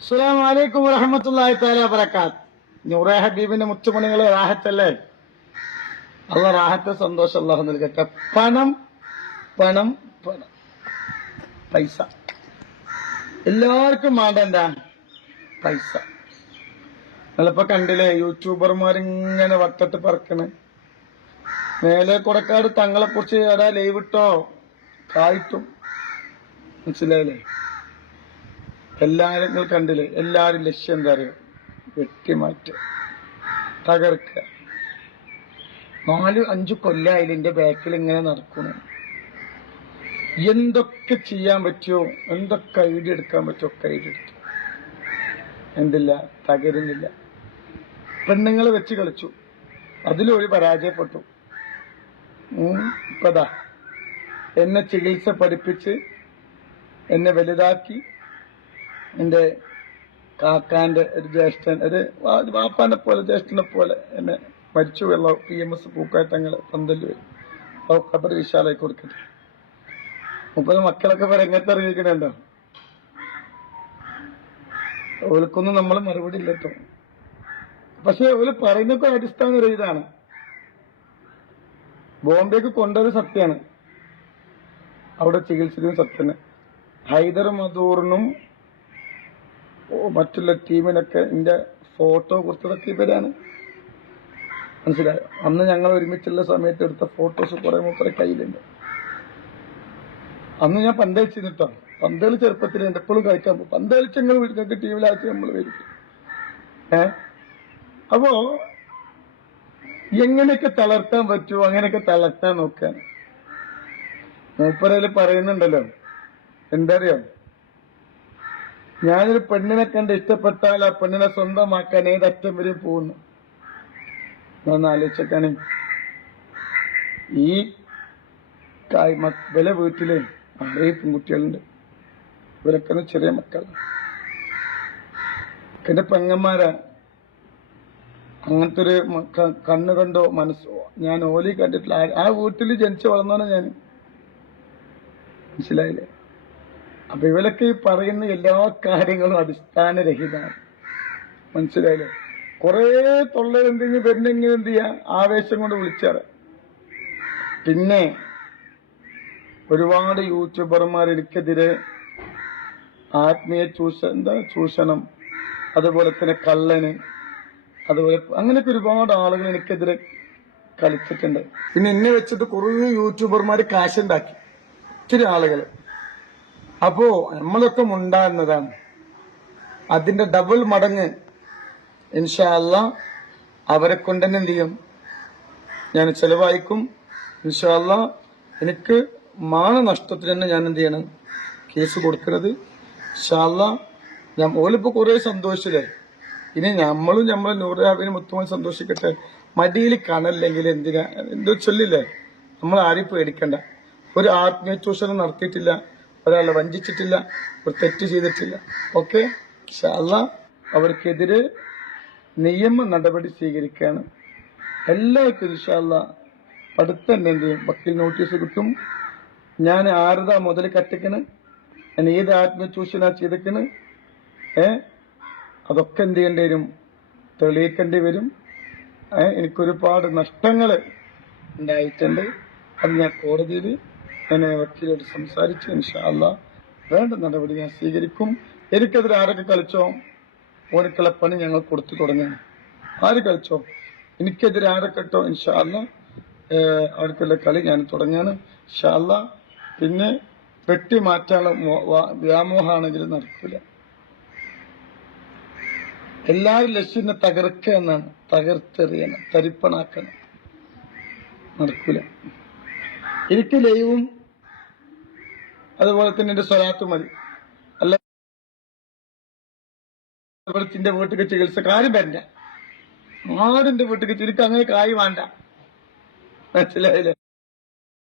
അസ്സലാമു അലൈക്കും വറഹ്മത്തുള്ളാഹി തആല വബറകാത്ത്. നൂറെ ഹബീബിന്റെ മുത്തുമണികളെ റാഹത്തല്ലേ? അള്ളാഹ് റാഹത്ത് സന്തോഷം അള്ളാഹു നൽകട്ടെ. പണം പണം പണം പൈസ എല്ലാവർക്കും വേണ്ട എന്താ? പൈസ. നിങ്ങളിപ്പോ കണ്ടില്ലേ യൂട്യൂബർമാരിങ്ങനെ വട്ടത്ത് പറക്കണ്. മേലെ കൊടക്കാട് തങ്ങളെ കുറിച്ച് എടാ ലൈവ് ഇട്ടോ കായിട്ടും മനസ്സിലായില്ലേ? എല്ലാരും നിങ്ങൾ കണ്ടില്ലേ? എല്ലാരും ലക്ഷ്യം എന്താ അറിയോ? വെട്ടിമാറ്റുക, തകർക്കുക. 4-5 കൊല്ലായാലും എന്റെ ബാക്കിൽ ഇങ്ങനെ നടക്കുന്നു. എന്തൊക്കെ ചെയ്യാൻ പറ്റുമോ, എന്തൊക്കെ ഐഡിയ എടുക്കാൻ പറ്റുമോ ഒക്കെ ഐഡിയ എടുത്തു. എന്തില്ല, തകരുന്നില്ല. പെണ്ണുങ്ങളെ വെച്ച് കളിച്ചു, അതിലൊരു പരാജയപ്പെട്ടു. ഇപ്പതാ എന്നെ ചികിത്സ പഠിപ്പിച്ച് എന്നെ വലുതാക്കി എന്റെ കാക്കാന്റെ ഒരു ജ്യേഷ്ഠൻ, ഒരു വാപ്പാനെ പോലെ ജ്യേഷ്ഠനെ പോലെ എന്നെ മരിച്ചു വെള്ള PMS പൂക്കാറ്റങ്ങള് പന്തല് വരും. ഖബർ വിശാലായി കൊടുക്കട്ടെ. 30 മക്കളൊക്കെ രംഗത്ത് ഇറങ്ങിക്കണുണ്ടോ? ഓൽക്കൊന്നും നമ്മൾ മറുപടി ഇല്ലട്ടോ. പക്ഷെ ഓല് പറയുന്നൊക്കെ അടിസ്ഥാന ഒരു ഇതാണ്. ബോംബെക്ക് കൊണ്ടൊരു സത്യമാണ്, അവിടെ ചികിത്സിക്കുന്ന സത്യന്. ഹൈദർ മധൂറിനും മറ്റുള്ള ടീമിനൊക്കെ എന്റെ ഫോട്ടോ കൊടുത്തതൊക്കെ ഇവരാണ്. മനസ്സിലായോ? അന്ന് ഞങ്ങൾ ഒരുമിച്ചുള്ള സമയത്ത് എടുത്ത ഫോട്ടോസ് കുറെ മൂപ്പരെ കയ്യിലുണ്ട്. അന്ന് ഞാൻ പന്തളിച്ചിട്ടോ. പന്തളി ചെറുപ്പത്തിൽ എന്റെ എപ്പോഴും കഴിക്കാൻ പോകും. പന്തളിച്ചങ്ങൾ വീട്ടിലേക്ക് ടീമിലാച്ച് നമ്മൾ വരും. അപ്പോ എങ്ങനെയൊക്കെ തളർത്താൻ പറ്റുമോ അങ്ങനെയൊക്കെ തളർത്താൻ നോക്കാൻ മൂപ്പരയില് പറയുന്നുണ്ടല്ലോ. എന്താ അറിയോ? ഞാനൊരു പെണ്ണിനെ കണ്ട് ഇഷ്ടപ്പെട്ടാൽ ആ പെണ്ണിനെ സ്വന്തമാക്കാൻ ഏതറ്റം വരെ പോകുന്നു. ഞാൻ ആലോചിച്ചേക്കാണ്. ഈ വില വീട്ടില് 6 പെൺകുട്ടികളുണ്ട്. ഇവരൊക്കെ ചെറിയ മക്കളാണ്. എന്റെ പെങ്ങന്മാരാ. അങ്ങനത്തെ ഒരു കണ്ണു കണ്ടോ മനസ്സോ ഞാൻ ഓലി കണ്ടിട്ടില്ല. ആ വീട്ടിൽ ജനിച്ചു വളർന്നാണ് ഞാൻ. മനസ്സിലായില്ലേ? അപ്പൊ ഇവരൊക്കെ ഈ പറയുന്ന എല്ലാ കാര്യങ്ങളും അടിസ്ഥാനരഹിതമാണ്. മനസ്സിലായില്ലേ? കുറെ തൊള്ള എന്തെങ്കിലും വരുന്നെങ്കിലും എന്ത് ചെയ്യാ, ആവേശം കൊണ്ട് വിളിച്ചാറ്. പിന്നെ ഒരുപാട് യൂട്യൂബർമാർ എനിക്കെതിരെ ആത്മീയ ചൂഷണം, അതുപോലെ തന്നെ കള്ളന്, അതുപോലെ അങ്ങനെയൊക്കെ ഒരുപാട് ആളുകൾ എനിക്കെതിരെ കളിച്ചിട്ടുണ്ട്. പിന്നെ എന്നെ വെച്ചിട്ട് കുറെ യൂട്യൂബർമാർ കാശുണ്ടാക്കി, ഒത്തിരി ആളുകൾ. അപ്പോ നമ്മളൊക്കെ ഉണ്ടാകുന്നതാണ്. അതിന്റെ ഡബിൾ മടങ്ങ് ഇൻഷാ അല്ലാഹ് അവരെ കൊണ്ട് തന്നെ എന്ത് ചെയ്യും, ഞാൻ ചെലവായിക്കും. ഇൻഷാ അല്ലാഹ് എനിക്ക് മാനനഷ്ടത്തിന് തന്നെ ഞാൻ എന്ത് ചെയ്യണം, കേസ് കൊടുക്കുന്നത്. ഇൻഷാ അല്ലാഹ് ഞാൻ ഓലിപ്പോ കുറെ സന്തോഷിച്ചില്ലേ. ഇനി നമ്മളും നമ്മളെ നൂറാബിന് മുത്തുമായി സന്തോഷിക്കട്ടെ. മടിയിൽ കണല്ലെങ്കിൽ എന്തിനാ, എന്തോ ചൊല്ലില്ലേ, നമ്മൾ ആരെയും പേടിക്കണ്ട. ഒരു ആത്മീയ ചൂഷണം നടത്തിയിട്ടില്ല, ഒരാളെ വഞ്ചിച്ചിട്ടില്ല, ഒരു തെറ്റ് ചെയ്തിട്ടില്ല. ഓക്കെ, ഇൻഷാ അല്ലാഹ് അവർക്കെതിരെ നിയമ നടപടി സ്വീകരിക്കുകയാണ്. എല്ലാവർക്കും ഇൻഷാ അല്ലാഹ് അടുത്ത തന്നെ എന്ത് ചെയ്യും, വക്കീൽ നോട്ടീസ് കിട്ടും. ഞാൻ ആരതാ മുതൽ കട്ടിക്കണ്, ഞാൻ ഏത് ആത്മീയ ചൂഷണ ചെയ്തിക്കണ്, അതൊക്കെ എന്ത് ചെയ്യേണ്ടി വരും, തെളിയിക്കേണ്ടി വരും. എനിക്കൊരുപാട് നഷ്ടങ്ങൾ ഉണ്ടായിട്ടുണ്ട്. അത് ഞാൻ കോടതിയിൽ ഞാൻ വക്കീലോട് സംസാരിച്ച് ഇൻഷാ അല്ലാഹ് വേണ്ട നടപടി ഞാൻ സ്വീകരിക്കും. എനിക്കെതിരെ ആരൊക്കെ കളിച്ചോ ഓർക്കുള്ള പണി ഞങ്ങൾ കൊടുത്തു തുടങ്ങാണ്. ആര് കളിച്ചോ എനിക്കെതിരെ ആരൊക്കെ ഇട്ടോ ഇൻഷാ അല്ലാഹ് അവർക്കുള്ള കളി ഞാൻ തുടങ്ങാണ് ഇൻഷാ അല്ലാഹ്. പിന്നെ വെട്ടി മാറ്റാനുള്ള വ്യാമോഹമാണെങ്കിലും നടക്കില്ല. എല്ലാവരും ലക്ഷ്യം തകർക്കുക എന്നാണ്, തകർത്തെറിയണം, തരിപ്പണാക്കണം. നടക്കൂല. എനിക്ക് ലൈവും അതുപോലെ തന്നെ എന്റെ സ്വലാത്ത് മതി. അല്ല എന്റെ വീട്ടിലേക്ക് ചികിത്സക്കാരും വരണ്ട, ആടിന്റെ വീട്ടിലേക്ക് ചുരുക്കം അങ്ങനെ കായ് വേണ്ട. മനസ്സിലായില്ലേ?